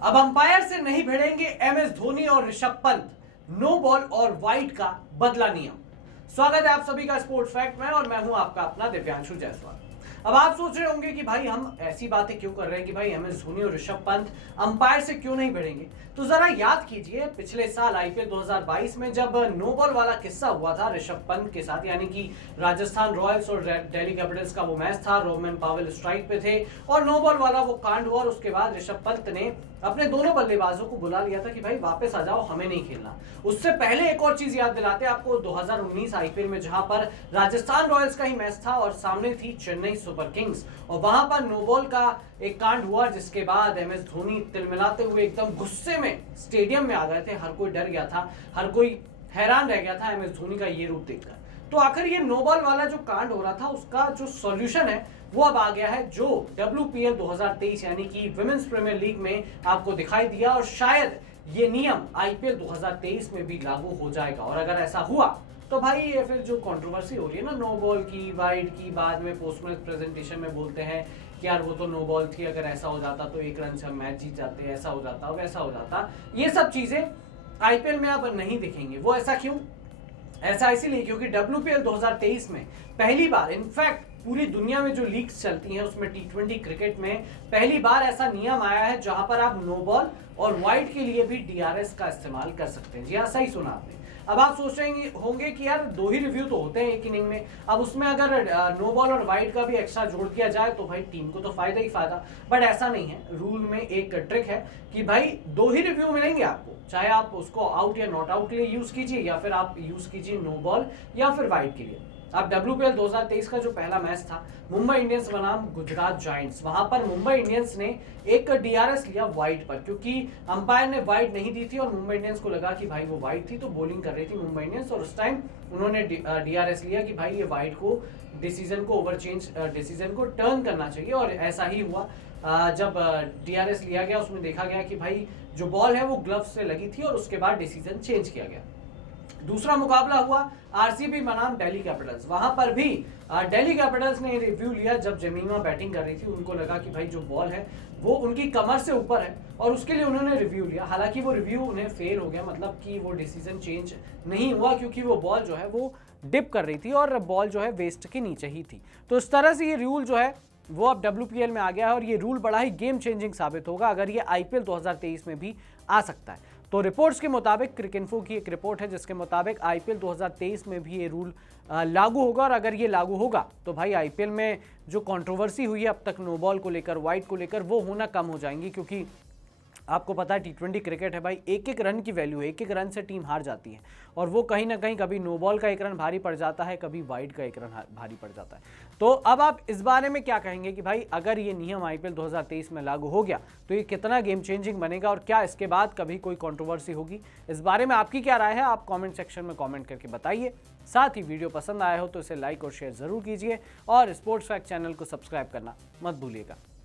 अब अंपायर से नहीं भिड़ेंगे एमएस धोनी और ऋषभ पंत, नो बॉल और वाइड का बदला नियम। स्वागत है आप सभी का स्पोर्ट्स फैक्ट में और मैं हूं आपका अपना दिव्यांशु जायसवाल। अब आप सोच रहे होंगे कि भाई हम ऐसी बातें क्यों कर रहे हैं कि भाई एमएस धोनी और ऋषभ पंत अंपायर से क्यों नहीं भिड़ेंगे। तो जरा याद कीजिए पिछले साल आईपीएल 2022 में जब नो बॉल वाला किस्सा हुआ था ऋषभ पंत के साथ, यानी कि राजस्थान रॉयल्स और दिल्ली कैपिटल्स का वो मैच था, रोमन पावेल स्ट्राइक पे थे और नो बॉल वाला वो कांड हुआ और उसके बाद ऋषभ पंत ने अपने दोनों बल्लेबाजों को बुला लिया था कि भाई वापस आ जाओ, हमें नहीं खेलना। उससे पहले एक और चीज याद दिलाते हैं आपको 2019 आईपीएल में, जहां पर राजस्थान रॉयल्स का ही मैच था और सामने थी चेन्नई सुपर किंग्स और वहां पर नो बॉल का एक कांड हुआ जिसके बाद एमएस धोनी तिलमिलाते हुए एकदम गुस्से में स्टेडियम में आ गए थे। हर कोई डर गया था, हर कोई हैरान रह गया था एमएस धोनी का ये रूप देखकर। तो आखिर ये नो बॉल वाला जो कांड हो रहा था उसका जो सॉल्यूशन है वो अब आ गया है, जो WPL 2023 यानी कि विमेंस प्रीमियर लीग में आपको दिखाई दिया और शायद ये नियम IPL 2023 में भी लागू हो जाएगा। और अगर ऐसा हुआ तो भाई ये फिर जो कंट्रोवर्सी हो रही है ना नो बॉल की, वाइड की, बाद में पोस्ट मैच प्रेजेंटेशन में बोलते हैं कि यार वो तो नो बॉल थी, अगर ऐसा हो जाता तो 1 रन से हम मैच जीत जाते, ऐसा हो जाता वैसा हो जाता, ये सब चीजें IPL में अब नहीं दिखेंगी। वो ऐसा क्यों? ऐसा इसीलिए क्योंकि WPL 2023 में पहली बार, इनफैक्ट पूरी दुनिया में जो लीग्स चलती हैं उसमें T20 क्रिकेट में पहली बार ऐसा नियम आया है जहां पर आप नो बॉल और वाइड के लिए भी DRS का इस्तेमाल कर सकते हैं। जी हाँ, सही सुना आपने। अब आप सोच रहे होंगे कि यार 2 ही रिव्यू तो होते हैं एक इनिंग में, अब उसमें अगर नो बॉल और वाइड का भी एक्स्ट्रा जोड़ दिया जाए तो भाई टीम को तो फायदा ही फायदा। बट ऐसा नहीं है, रूल में एक ट्रिक है कि भाई 2 ही रिव्यू मिलेंगे आपको, चाहे आप उसको आउट या नॉट आउट के लिए यूज कीजिए या फिर आप यूज कीजिए नो बॉल या फिर वाइड के लिए। अब WPL 2023 का जो पहला मैच था मुंबई इंडियंस बनाम गुजरात जायंट्स, वहां पर मुंबई इंडियंस ने एक DRS लिया वाइड पर, क्योंकि अंपायर ने वाइड नहीं दी थी और मुंबई इंडियंस को लगा कि भाई वो वाइड थी, तो बॉलिंग कर रही थी मुंबई इंडियंस और उस टाइम उन्होंने DRS लिया कि भाई ये वाइड को डिसीजन को टर्न करना चाहिए। और ऐसा ही हुआ। जब DRS लिया गया उसमें देखा गया कि भाई जो बॉल है वो ग्लव्स से लगी थी और उसके बाद डिसीजन चेंज किया गया। दूसरा मुकाबला हुआ RCB बनाम दिल्ली कैपिटल्स, वहां पर भी दिल्ली कैपिटल्स ने रिव्यू लिया। जब जेमिमा बैटिंग कर रही थी उनको लगा कि भाई जो बॉल है वो उनकी कमर से ऊपर है और उसके लिए उन्होंने रिव्यू लिया। हालांकि वो रिव्यू उन्हें फेल हो गया, मतलब कि वो डिसीजन चेंज नहीं हुआ क्योंकि वो बॉल जो है वो डिप कर रही थी और बॉल जो है वेस्ट के नीचे ही थी। तो इस तरह से ये रूल जो है वो अब WPL में आ गया है और ये रूल बड़ा ही गेम चेंजिंग साबित होगा अगर ये IPL 2023 में भी आ सकता है। तो रिपोर्ट्स के मुताबिक, क्रिकइन्फो की एक रिपोर्ट है जिसके मुताबिक IPL 2023 में भी ये रूल लागू होगा और अगर ये लागू होगा तो भाई IPL में जो कंट्रोवर्सी हुई है अब तक नो बॉल को लेकर, वाइड को लेकर, वो होना कम हो जाएंगी। क्योंकि आपको पता है T20 क्रिकेट है भाई, एक रन की वैल्यू है, एक रन से टीम हार जाती है और वो कहीं ना कहीं कभी नो बॉल का 1 रन भारी पड़ जाता है, कभी वाइड का 1 रन भारी पड़ जाता है। तो अब आप इस बारे में क्या कहेंगे कि भाई अगर ये नियम IPL 2023 में लागू हो गया तो ये कितना गेम चेंजिंग बनेगा और क्या इसके बाद कभी कोई कंट्रोवर्सी होगी? इस बारे में आपकी क्या राय है? आप कॉमेंट सेक्शन में कॉमेंट करके बताइए। साथ ही वीडियो पसंद आया हो तो इसे लाइक और शेयर जरूर कीजिए और स्पोर्ट्स फैक्ट चैनल को सब्सक्राइब करना मत भूलिएगा।